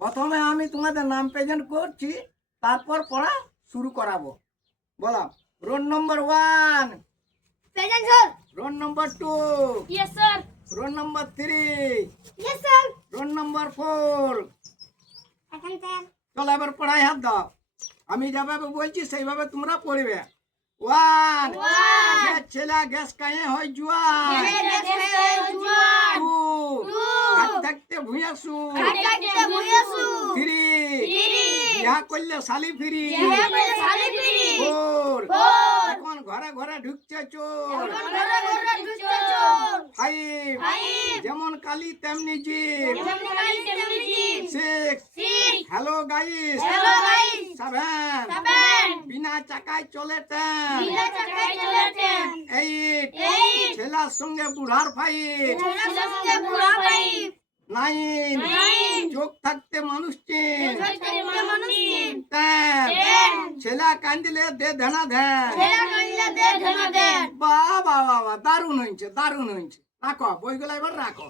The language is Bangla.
প্রথমে আমি তোমাদের নাম প্রেজেন্ট করছি, তারপর পড়া শুরু করাবো। বলো, roll number 1, present sir. Roll number 2, yes sir. Roll number 3, yes sir. Roll number 4। এখন স্যার। চলো এবার পড়াই হাত দাও। আমি যেভাবে বলছি সেইভাবে তোমরা পড়বে। 1, যে ছেলে গ্যাস কায়ে হয় জুয়ান। 2, হাত থাকতে ভুঁইয়াছু। 3, ইহা করলে শালি ফিরি। 4, এখন ঘরে ঘরে ঢুকছে চোর। 5, যেমন কালি তেমনি জিপ। 6, hello guys. 7, বিনা চাকায় চলে ট্রেন। 8, ছেলার সঙ্গে বুড়ার ফাইট। 9, চোখ থাকতে মানুষ চিন। 10, ছেলা কান্দিলে দে ধ্যানা ধ্যান। বাহ বাহ বাহ বাহ, দারুণ হয়েছে, দারুণ হয়েছে। রাখো বইগুলো, এবার রাখো।